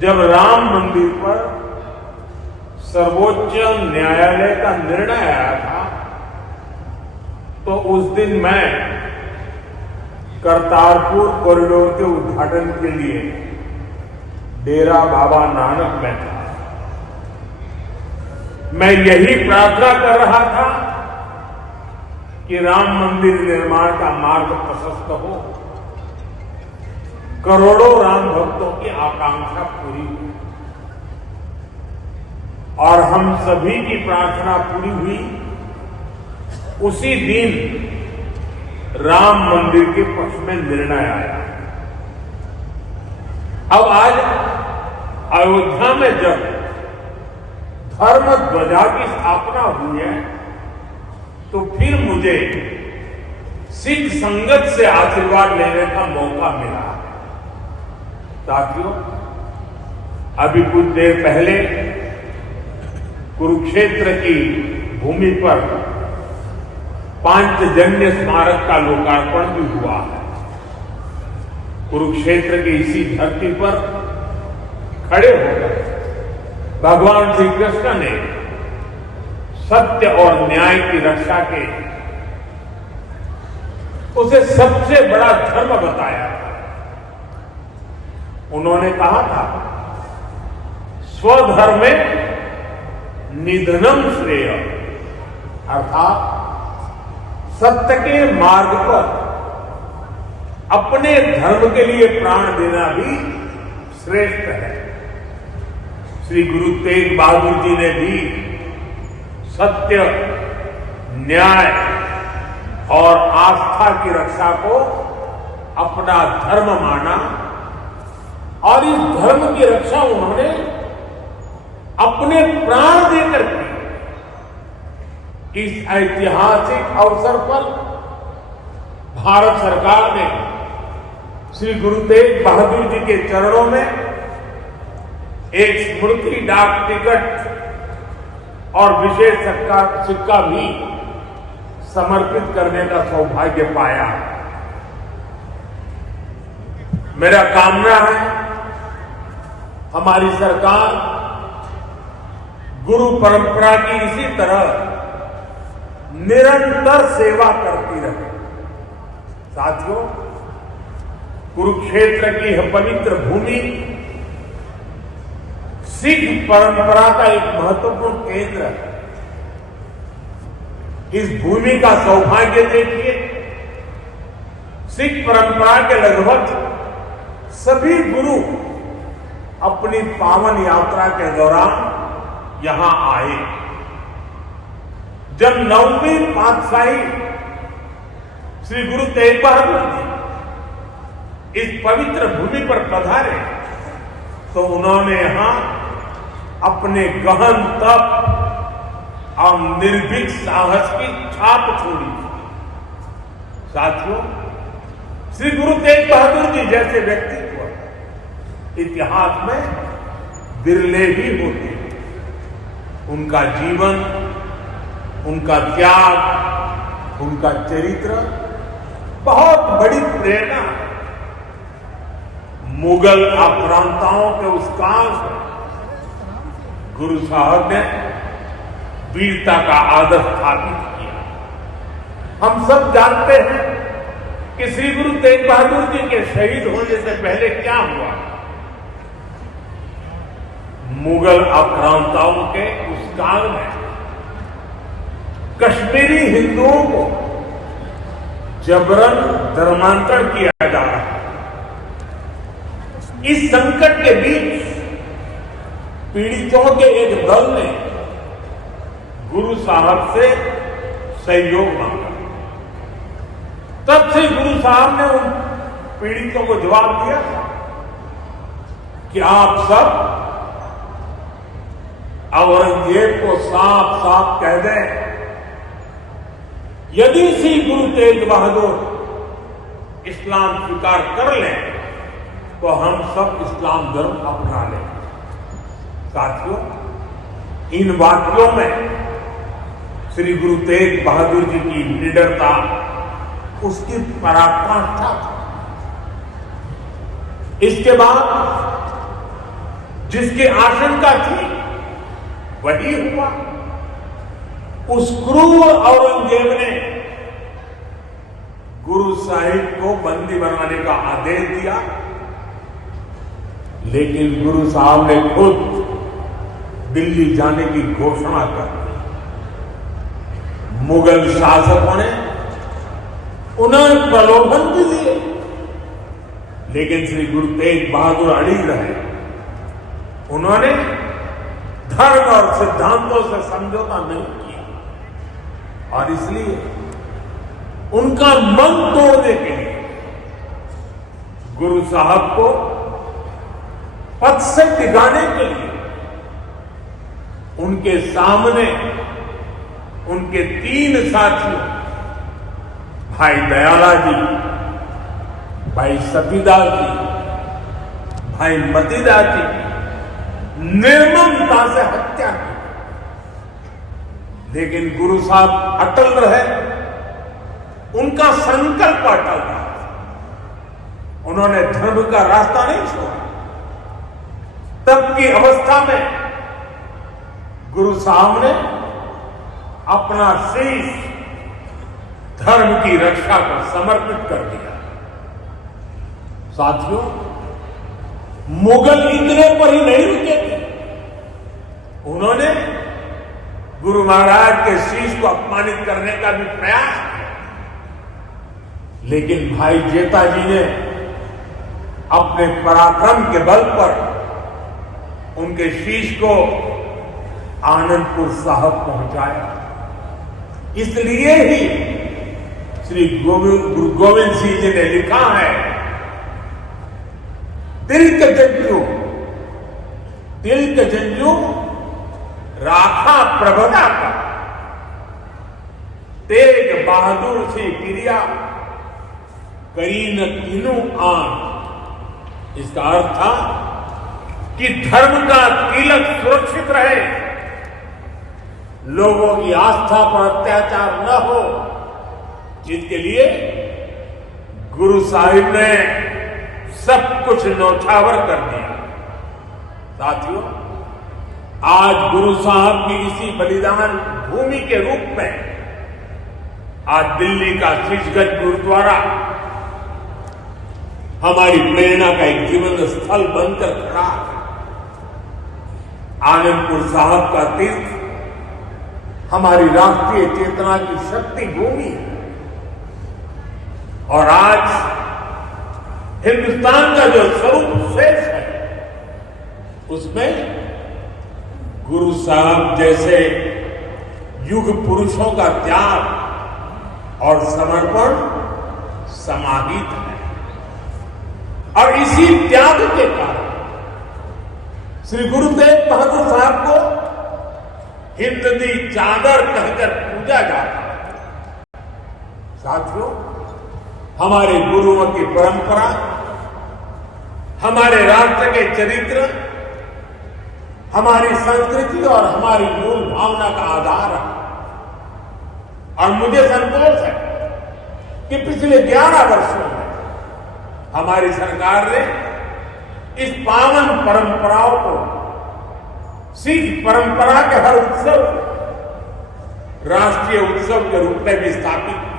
जब राम मंदिर पर सर्वोच्च न्यायालय का निर्णय आया था तो उस दिन मैं करतारपुर कॉरिडोर के उद्घाटन के लिए डेरा बाबा नानक में था। मैं यही प्रार्थना कर रहा था कि राम मंदिर निर्माण का मार्ग प्रशस्त हो, करोड़ों राम भक्तों की आकांक्षा पूरी हो और हम सभी की प्रार्थना पूरी हुई। उसी दिन राम मंदिर के पक्ष में निर्णय आया। अब आज अयोध्या में जब धर्म ध्वजा की स्थापना हुई है तो फिर मुझे सिख संगत से आशीर्वाद लेने का मौका मिला है। साथियों, अभी कुछ देर पहले कुरुक्षेत्र की भूमि पर पांचजन्य स्मारक का लोकार्पण भी हुआ है। कुरुक्षेत्र की इसी धरती पर खड़े होकर भगवान श्री कृष्ण ने सत्य और न्याय की रक्षा के उसे सबसे बड़ा धर्म बताया था। उन्होंने कहा था, स्वधर्मे निधनम श्रेय, अर्थात सत्य के मार्ग पर अपने धर्म के लिए प्राण देना भी श्रेष्ठ है। श्री गुरु तेग बहादुर जी ने भी सत्य, न्याय और आस्था की रक्षा को अपना धर्म माना और इस धर्म की रक्षा उन्होंने अपने प्राण देकर की। इस ऐतिहासिक अवसर पर भारत सरकार ने श्री गुरु तेग बहादुर जी के चरणों में एक स्मृति डाक टिकट और विशेष सिक्का भी समर्पित करने का सौभाग्य पाया। मेरा कामना है हमारी सरकार गुरु परंपरा की इसी तरह निरंतर सेवा करती रहे। साथियों, कुरुक्षेत्र की यह पवित्र भूमि सिख परंपरा का एक महत्वपूर्ण केंद्र है। इस भूमि का सौभाग्य देखिए, सिख परंपरा के लगभग सभी गुरु अपनी पावन यात्रा के दौरान यहां आए। जब 9वीं पातशाही श्री गुरु तेग बहादुर जी इस पवित्र भूमि पर पधारे तो उन्होंने यहां अपने गहन तप और निर्भीक साहस की छाप छोड़ी। साथियों, श्री गुरु तेग बहादुर जी जैसे व्यक्तित्व इतिहास में बिरले ही होते हैं। उनका जीवन, उनका त्याग, उनका चरित्र बहुत बड़ी प्रेरणा है। मुगल आक्रांताओं के उस काल में गुरु साहब ने वीरता का आदर्श स्थापित किया। हम सब जानते हैं कि श्री गुरु तेग बहादुर जी के शहीद होने से पहले क्या हुआ। मुगल आक्रांताओं के उस काल में कश्मीरी हिंदुओं को जबरन धर्मांतरण किया जा रहा है। इस संकट के बीच पीड़ितों के एक दल ने गुरु साहब से सहयोग मांगा। तब से गुरु साहब ने उन पीड़ितों को जवाब दिया कि आप सब औरंगजेब को साफ साफ कह दें, यदि श्री गुरु तेग बहादुर इस्लाम स्वीकार कर लें तो हम सब इस्लाम धर्म अपना लें। साथियों, इन वाक्यों में श्री गुरु तेग बहादुर जी की निडरता, उसकी पराकाष्ठा था। इसके बाद जिसकी आशंका थी वही हुआ। उस क्रूर औरंगजेब ने गुरु साहिब को बंदी बनाने का आदेश दिया, लेकिन गुरु साहब ने खुद दिल्ली जाने की घोषणा कर दी। मुगल शासकों ने उन्हें प्रलोभन भी दिए, लेकिन श्री गुरु तेग बहादुर अड़िग रहे। उन्होंने धर्म और सिद्धांतों से समझौता नहीं किया और इसलिए उनका मन तोड़ने के लिए गुरु साहब को पद से टिकाने के लिए उनके सामने उनके 3 साथियों भाई दयाला जी, भाई सतीदास जी, भाई मतीदास जी निर्ममता से हत्या की। लेकिन गुरु साहब अटल रहे, उनका संकल्प अटल रहा। उन्होंने धर्म का रास्ता नहीं छोड़ा। तब की अवस्था में गुरु साहब ने अपना शीश धर्म की रक्षा को समर्पित कर दिया। साथियों, मुगल इतने पर ही नहीं रुके थे। उन्होंने गुरु महाराज के शीश को अपमानित करने का भी प्रयास किया, लेकिन भाई जेता जी ने अपने पराक्रम के बल पर उनके शीश को आनंदपुर साहब पहुंचाया। इसलिए ही श्री गुरु गोविंद सिंह जी ने लिखा है, तिलक जंजू राखा प्रभता का, तेग बहादुर से क्रिया करीन तीनों आन। इसका अर्थ था कि धर्म का तिलक सुरक्षित रहे, लोगों की आस्था पर अत्याचार न हो, जिसके लिए गुरु साहिब ने सब कुछ न्यौछावर कर दिया। साथियों, आज गुरु साहब की इसी बलिदान भूमि के रूप में आज दिल्ली का शीशगंज गुरुद्वारा हमारी प्रेरणा का एक जीवन स्थल बनकर खड़ा है। आनंदपुर साहब का तीर्थ हमारी राष्ट्रीय चेतना की शक्ति भूमि है और आज हिंदुस्तान का जो स्वरूप शेष है, उसमें गुरु साहब जैसे युग पुरुषों का त्याग और समर्पण समाहित है। और इसी त्याग के कारण श्री गुरु तेग बहादुर साहब को हिंदवी चादर कहकर पूजा जाता है। साथियों, हमारे गुरुओं की परंपरा हमारे राष्ट्र के चरित्र, हमारी संस्कृति और हमारी मूल भावना का आधार है। और मुझे संतोष है कि पिछले 11 वर्षों में हमारी सरकार ने इस पावन परंपराओं को सिख परंपरा के हर उत्सव राष्ट्रीय उत्सव के रूप में भी स्थापित किया।